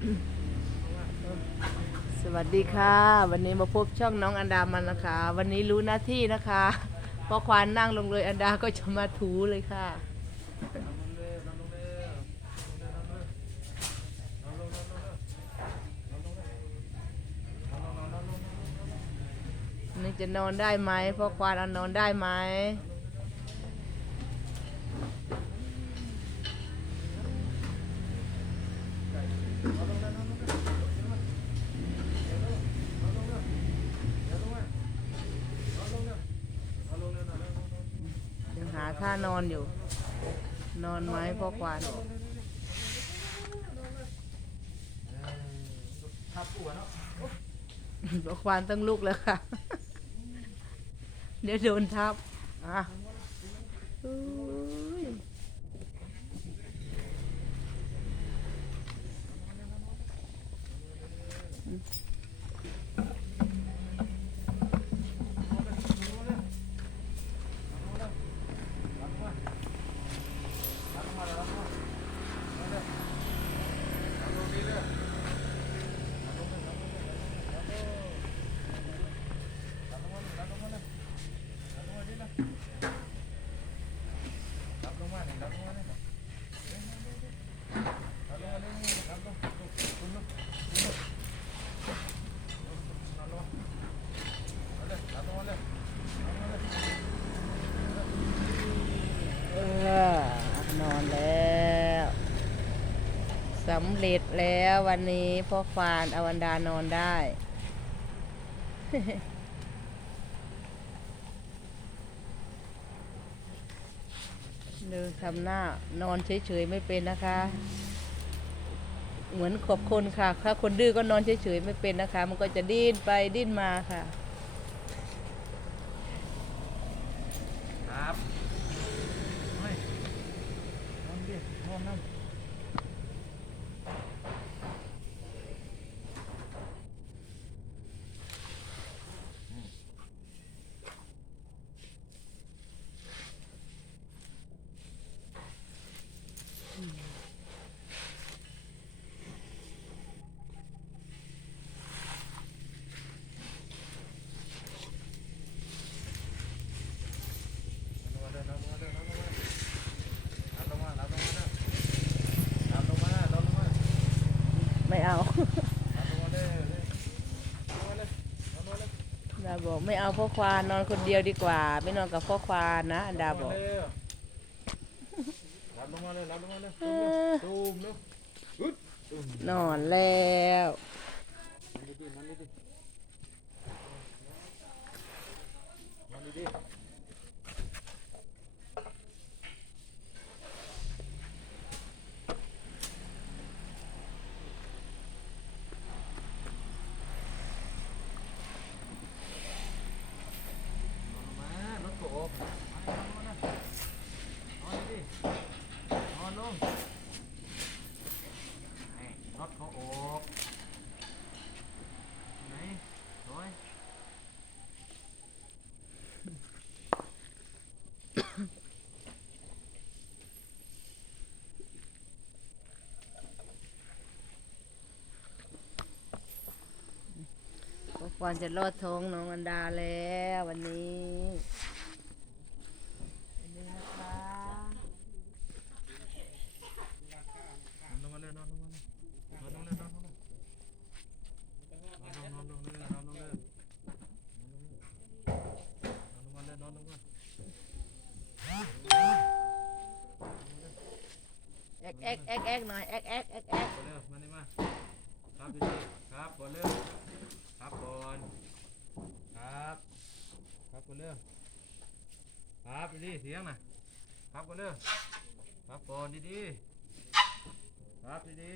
สวัสดีค่ะ วันนี้มาพบช่องน้องอันดามันนะคะ วันนี้รู้หน้าที่นะคะพอควานนั่งลงเลยอันดาก็จะมาถูเลยค่ะนี่จะนอนได้ไหมพ่อควานเอานอนได้ไหม ยังหา ท่านอนอยู่ นอนไหมพ่อควานทับหัวเนาะพ่อควานต้องลุกแล้วค่ะ เดี๋ยวโดนทับ อะอุ้ยเออนอนแล้วสำ เร็จแล้ววันนี้พ่อควานอวันดานอนได้ดูทำหน้านอนเฉยๆไม่เป็นนะคะ เหมือนขอบคนค่ะ ถ้าคนดื้อก็นอนเฉยๆไม่เป็นนะคะ มันก็จะดิ้นไปดิ้นมาค่ะ ครับเฮ้ยนอนดินอนนั่ง ไม่เอา ดาบอกไม่เอาพ่อควานนอนคนเดียวดีกว่า ไม่นอนกับพ่อควานนะอันดาบอกรับลงมาเลยรับลงมาเลยเออตูมเนาะอึดตูมนอนแล้ว มันดีๆมันดีๆมันดีๆ มารถโกบมานอนนอนดินอนลงนี่รถเขาโอบไหนร้อย พ่อควานจะลอดท้องน้องอันดาแล้ววันนี้วันนี้นะคะนอนลงเลยนอนลงเลยนอนลงเลยนอนลงเลยนอนลงเลยนอนลงเลยนอนลงเลยนอนลงเลยนอนลงมาแอกแอกแอกแอกหน่อยแอกแอกแอกแอก ก่อนเร็วมานี่มาครับดีๆครับก่อนเร็วครับก่อนครับครับก่อนเร็ว ครับดีๆเสียงน่ะครับก่อนเร็วครับก่อนดีๆครับดี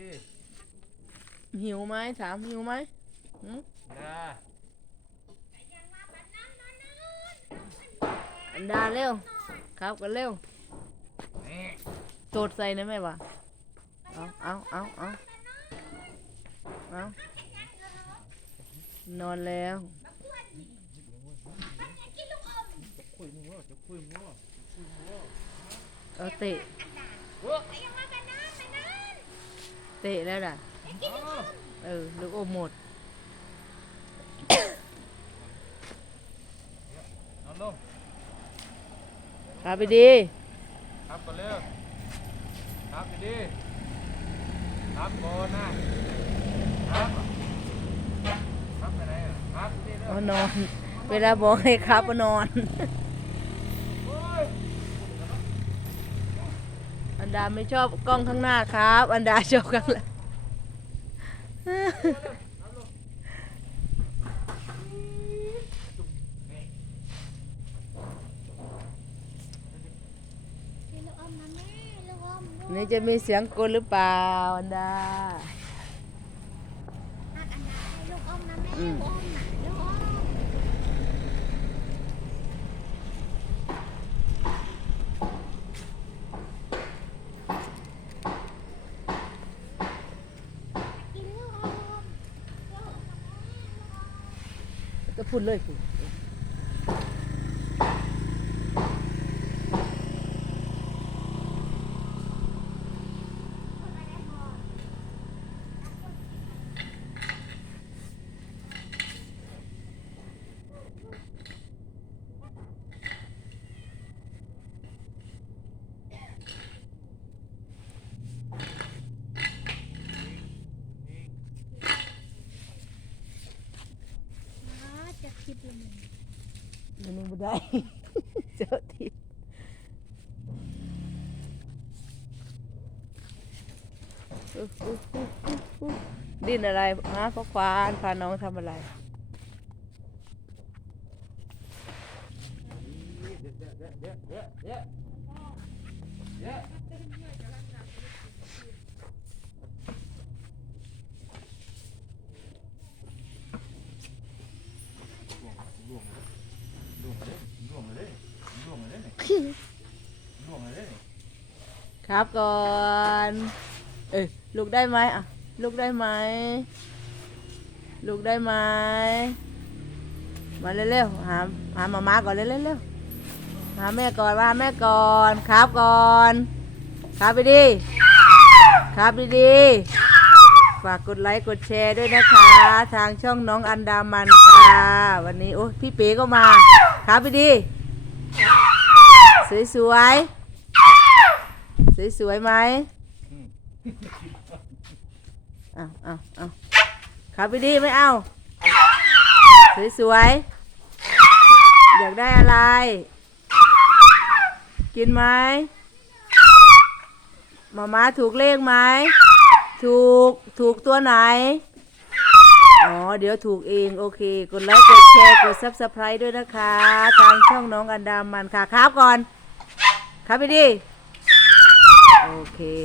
หิวไหมถามหิวไหมหืมๆอย่าอันดาเร็ว ครับกันเร็ว นี่โจดใส่นะแม่วะเอาเอาเอาเอาเอานอนแล้ว คุยมึงว่าจะคุยมึงว่าเอาเตะเตะแล้วล่ะนเออลูกอมหมด นอนลงครับไปดี ครับก่อนเร็วครับดีๆครับก่อนนะครับครับไปไหนอะครับดีๆเร็ว เอานอน เวลาบอกให้ครับก็นอน โอ้ย อัน ดาไม่ชอบกล้องข้างหน้าครับ อันดาชอบข้างหลังลูกอมนะแม่ลูกอมลูกนี่จะมีเสียงกลหรือเปล่าอันดาอันอันไหนลูกอมนะแม่ อืม ลูกอมน่ะลูกอมกินลูกอมลูกอมนะแม่ลูกอม ก็ พูดเลยคุณ อ๋อจะคลิปละมึง บ่ได้ เจ้าทีดินอะไรฮะพ่อควานพาน้องทำอะไร เดี๋ยวเดี๋ยวเดี๋ยวเดี๋ยวเดี๋ยวเดี๋ยวล่วงเลยล่วงเลยล่วงเลยล่วงเลยล่วงเลย ครับก่อน เอ้ยลูกได้ไหมอะ ลูกได้ไหม ลูกได้ไหม มาเร็วๆ หาหามาม่าก่อนเร็วๆ หาแม่ก่อนมาหาแม่ก่อน ครับก่อน ครับไปดี ครับดีๆ ฝากกดไลค์กดแชร์ด้วยนะคะ ทางช่องน้องอันดามันค่ะ วันนี้โอ้พี่เป๋ก็มา ครับไปดี สวยๆ สวยๆไหมเอาเอาเอาขับไปดีไม่เอา สวยๆ อยากได้อะไร กินไหมมาม่าถูกเลขไหม ถูก ถูกตัวไหน อ๋อ เดี๋ยวถูกเอง โอเค กดไลค์ กดแชร์ กดซับสไครต์ด้วยนะคะ ทางช่องน้องอันดามันค่ะครับก่อน Happy day. Okay.